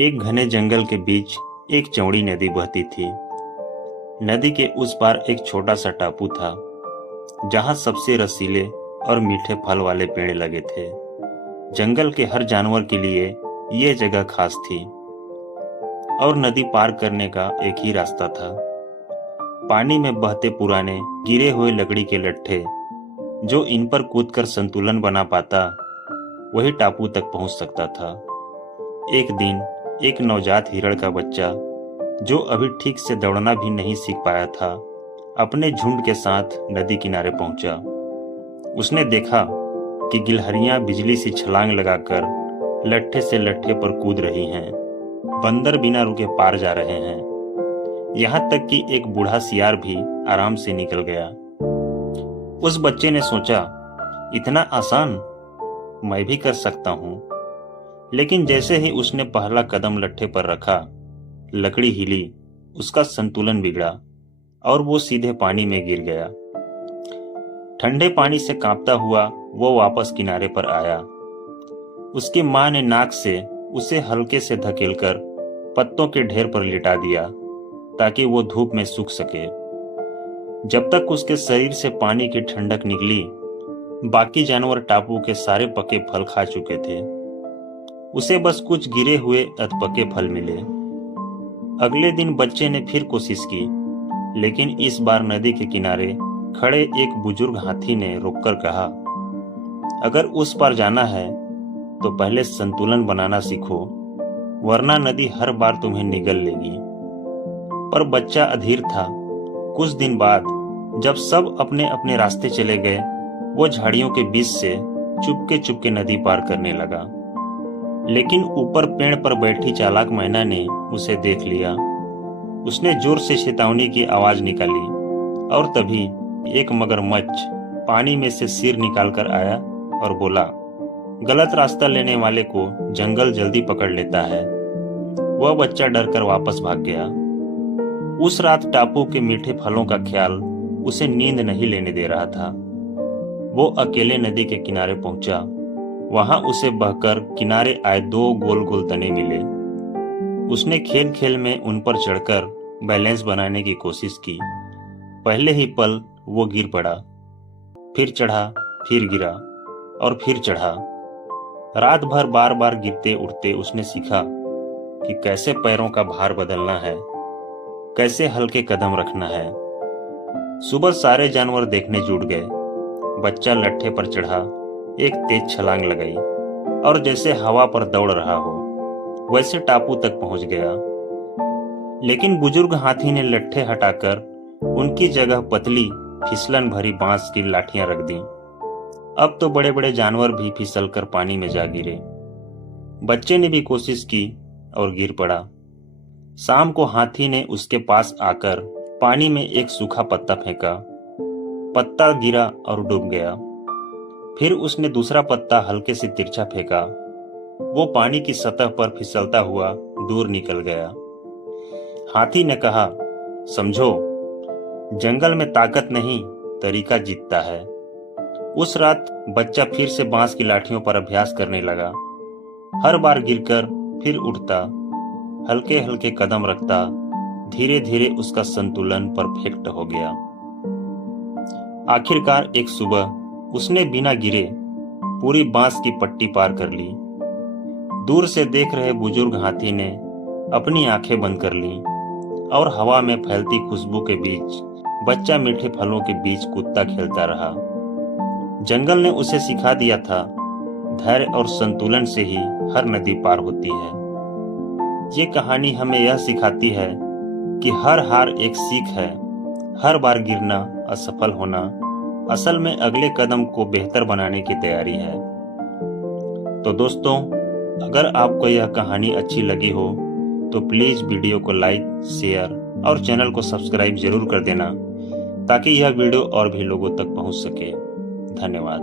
एक घने जंगल के बीच एक चौड़ी नदी बहती थी। नदी के उस पार एक छोटा सा टापू था, जहां सबसे रसीले और मीठे फल वाले पेड़ लगे थे। जंगल के हर जानवर के लिए यह जगह खास थी और नदी पार करने का एक ही रास्ता था। पानी में बहते पुराने गिरे हुए लकड़ी के लट्ठे, जो इन पर कूदकर संतुलन बना पाता, वही टापू तक पहुंच सकता था। एक दिन एक नवजात हिरण का बच्चा, जो अभी ठीक से दौड़ना भी नहीं सीख पाया था, अपने झुंड के साथ नदी किनारे पहुंचा। उसने देखा कि गिलहरियां बिजली सी छलांग लगाकर लट्ठे से लट्ठे पर कूद रही हैं। बंदर बिना रुके पार जा रहे हैं। यहां तक कि एक बूढ़ा सियार भी आराम से निकल गया। उस बच्चे ने सोचा, इतना आसान, मैं भी कर सकता हूं। लेकिन जैसे ही उसने पहला कदम लट्ठे पर रखा, लकड़ी हिली, उसका संतुलन बिगड़ा और वो सीधे पानी में गिर गया। ठंडे पानी से कांपता हुआ वो वापस किनारे पर आया। उसकी मां ने नाक से उसे हल्के से धकेलकर पत्तों के ढेर पर लिटा दिया, ताकि वो धूप में सूख सके। जब तक उसके शरीर से पानी की ठंडक निकली, बाकी जानवर टापू के सारे पके फल खा चुके थे। उसे बस कुछ गिरे हुए अधपके फल मिले। अगले दिन बच्चे ने फिर कोशिश की, लेकिन इस बार नदी के किनारे खड़े एक बुजुर्ग हाथी ने रोककर कहा, अगर उस पार जाना है तो पहले संतुलन बनाना सीखो, वरना नदी हर बार तुम्हें निगल लेगी। पर बच्चा अधीर था। कुछ दिन बाद जब सब अपने अपने रास्ते चले गए, वो झाड़ियों के बीच से चुपके नदी पार करने लगा। लेकिन ऊपर पेड़ पर बैठी चालाक मैना ने उसे देख लिया। उसने जोर से चेतावनी की आवाज निकाली और तभी एक मगरमच्छ पानी में से सिर निकालकर आया और बोला, गलत रास्ता लेने वाले को जंगल जल्दी पकड़ लेता है। वह बच्चा डरकर वापस भाग गया। उस रात टापू के मीठे फलों का ख्याल उसे नींद नहीं लेने दे रहा था। वो अकेले नदी के किनारे पहुंचा। वहां उसे बहकर किनारे आए दो गोल गोल तने मिले। उसने खेल खेल में उन पर चढ़कर बैलेंस बनाने की कोशिश की। पहले ही पल वो गिर पड़ा, फिर चढ़ा, फिर गिरा और फिर चढ़ा। रात भर बार बार गिरते उठते उसने सीखा कि कैसे पैरों का भार बदलना है, कैसे हल्के कदम रखना है। सुबह सारे जानवर देखने जुट गए। बच्चा लट्ठे पर चढ़ा, एक तेज छलांग लगाई और जैसे हवा पर दौड़ रहा हो वैसे टापू तक पहुंच गया। लेकिन बुजुर्ग हाथी ने लट्ठे हटाकर उनकी जगह पतली फिसलन भरी बांस की लाठियां रख दी। अब तो बड़े बड़े जानवर भी फिसलकर पानी में जा गिरे। बच्चे ने भी कोशिश की और गिर पड़ा। शाम को हाथी ने उसके पास आकर पानी में एक सूखा पत्ता फेंका। पत्ता गिरा और डूब गया। फिर उसने दूसरा पत्ता हल्के से तिरछा फेंका। वो पानी की सतह पर फिसलता हुआ दूर निकल गया। हाथी ने कहा, समझो, जंगल में ताकत नहीं, तरीका जीतता है। उस रात बच्चा फिर से बांस की लाठियों पर अभ्यास करने लगा। हर बार गिरकर फिर उठता, हल्के हल्के कदम रखता। धीरे धीरे उसका संतुलन परफेक्ट हो गया। आखिरकार एक सुबह उसने बिना गिरे पूरी बांस की पट्टी पार कर ली। दूर से देख रहे बुजुर्ग हाथी ने अपनी आंखें बंद कर ली और हवा में फैलती खुशबू के बीच बच्चा मीठे फलों के बीच कूदता खेलता रहा। जंगल ने उसे सिखा दिया था, धैर्य और संतुलन से ही हर नदी पार होती है। ये कहानी हमें यह सिखाती है कि हर हार एक सीख है। हर बार गिरना, असफल होना असल में अगले कदम को बेहतर बनाने की तैयारी है। तो दोस्तों, अगर आपको यह कहानी अच्छी लगी हो तो प्लीज वीडियो को लाइक, शेयर और चैनल को सब्सक्राइब जरूर कर देना, ताकि यह वीडियो और भी लोगों तक पहुंच सके। धन्यवाद।